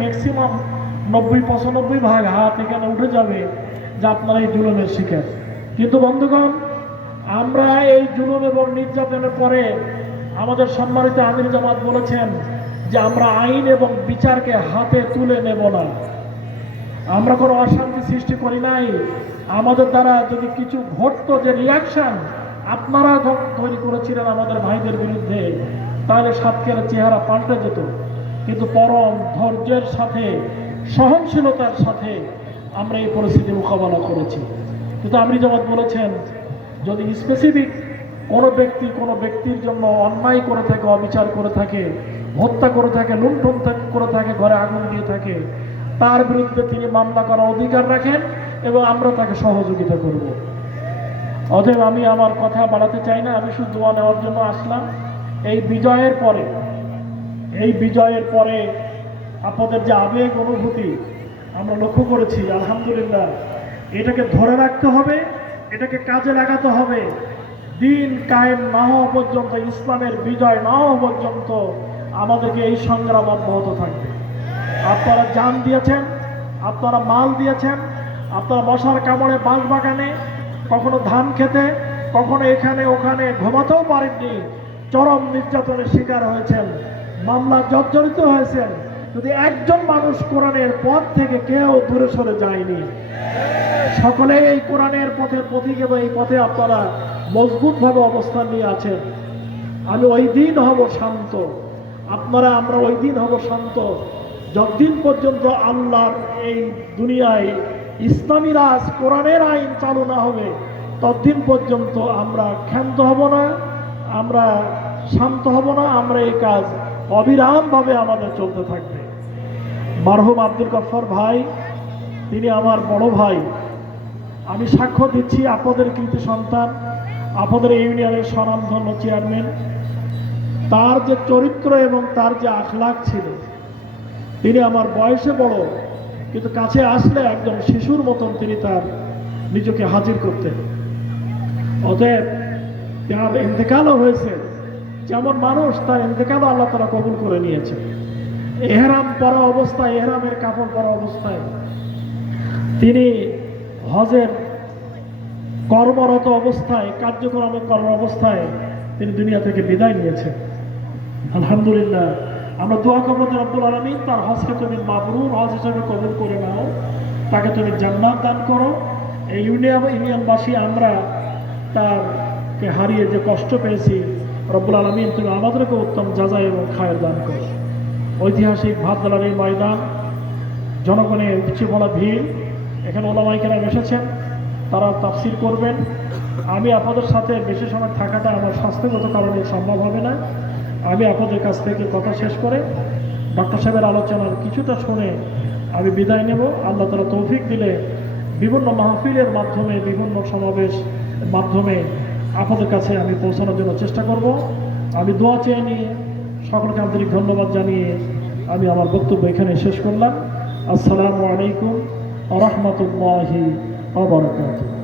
Maximum 90-95 ভাগ হাত এখানে উঠে যাবে যে আপনারা এই জুলুমের শিকার। কিন্তু বন্ধুগণ, আমরা এই জুলুম এবং নির্যাতনের পরে আমাদের সম্মানিত আমির জামাত বলেছেন যে আমরা আইন এবং বিচারকে হাতে তুলে নেব না। আমরা কোনো অশান্তি সৃষ্টি করি নাই। আমাদের দ্বারা যদি কিছু ঘটতো, যে রিয়াকশন আপনারা তৈরি করেছিলেন আমাদের ভাইদের বিরুদ্ধে, তাহলে সাতক্ষীরার চেহারা পাল্টে যেত। কিন্তু পরম ধৈর্যের সাথে, সহনশীলতার সাথে আমরা এই পরিস্থিতি মোকাবেলা করেছি। কিন্তু আমির জামাত বলেছেন যদি স্পেসিফিক কোনো ব্যক্তির জন্য অন্যায় করে থাকে, অবিচার করে থাকে, হত্যা করে থাকে, লুণ্ঠন করে থাকে, ঘরে আগুন দিয়ে থাকে, তার বিরুদ্ধে তিনি মামলা করার অধিকার রাখেন এবং আমরা তাকে সহযোগিতা করব। অতএব আমি আমার কথা বাড়াতে চাই না, আমি শুধু দোয়া নেওয়ার জন্য আসলাম। এই বিজয়ের পরে আপনাদের যে আবেগ অনুভূতি আমরা লক্ষ্য করেছি, আলহামদুলিল্লাহ, এটাকে ধরে রাখতে হবে, এটাকে কাজে লাগাতে হবে। দিন কায়েম না হওয়া পর্যন্ত, ইসলামের বিজয় না হওয়া পর্যন্ত আমাদেরকে এই সংগ্রাম অব্যাহত থাকবে। আপনারা জান দিয়েছেন, আপনারা মাল দিয়েছেন, আপনারা মশার কামড়ে বাঁশ বাগানে, কখনো ধান খেতে, কখনো এখানে ওখানে ঘুমাতেও পারেননি, চরম নির্যাতনের শিকার হয়েছেন, মামলা জর্জরিত হয়েছেন। যদি একজন মানুষ কোরআনের পথ থেকে কেউ দূরে সরে যায়নি, সকলে এই কোরআনের পথের পথিক এবং এই পথে আপনারা মজবুতভাবে অবস্থান নিয়ে আছেন। আমি ওই দিন হব শান্ত, আমরা ওই দিন হব শান্ত যতদিন পর্যন্ত আল্লাহর এই দুনিয়ায় ইসলামী রাজ, কোরআনের আইন চালু না হবে, ততদিন পর্যন্ত আমরা ক্ষান্ত হব না, আমরা শান্ত হব না। আমরা এই কাজ অবিরামভাবে আমাদের চলতে থাকবে। মারহুম আব্দুল গফফার ভাই, তিনি আমার বড় ভাই। আমি সাক্ষ্য দিচ্ছি, আপনাদের কৃতি সন্তান, আপনাদের ইউনিয়নের স্বনামধন্য চেয়ারম্যান, তার যে চরিত্র এবং তার যে আখলাক ছিল, তিনি আমার বয়সে বড়, কিন্তু কাছে আসলে একজন শিশুর মতন তিনি তার নিজেকে হাজির করতেন। অতএব তার ইন্তেকালও হয়েছে, যেমন মানুষ তার ইন্তেকালও আল্লাহ তাআলা কবুল করে নিয়েছে। এহরাম পরা অবস্থায়, এহরামের কাপড় পরা অবস্থায় তিনি হজের কর্মরত অবস্থায়, কার্যক্রমে কর্ম অবস্থায় তিনি দুনিয়া থেকে বিদায় নিয়েছেন। আলহামদুলিল্লাহ, আমরা দোয়া করব যে রব্বুল আলামিন তার হজকে তুমি মাবরুর হজ হিসেবে কবুল করে নাও, তাকে তুমি জান্নাত দান করো। এই ইউনিয়নবাসী আমরা তারকে হারিয়ে যে কষ্ট পেয়েছি, রব্বুল আলামিন তুমি আমাদেরকে উত্তম যাজা এবং খায়ের দান করো। ঐতিহাসিক ভাতদালার এই ময়দান, জনগণের উপচে পড়া ভিড়, এখানে ওলামায়ে কেরাম এসেছেন, তারা তাফসীর করবেন। আমি আপনাদের সাথে বেশি সময় থাকাটা আমার স্বাস্থ্যগত কারণে সম্ভব হবে না। আমি আপনাদের কাছ থেকে কথা শেষ করে ডক্টর সাহেবের আলোচনার কিছুটা শুনে আমি বিদায় নেব। আল্লাহ তাআলা তৌফিক দিলে বিভিন্ন মাহফিলের মাধ্যমে, বিভিন্ন সমাবেশ মাধ্যমে আপনাদের কাছে আমি পৌঁছানোর জন্য চেষ্টা করব। আমি দোয়া চেয়ে নিয়ে সকলকে আন্তরিক ধন্যবাদ জানিয়ে আমি আমার বক্তব্য এখানে শেষ করলাম। আসসালামু আলাইকুম ওয়া রাহমাতুল্লাহি ওয়া বারাকাতুহু।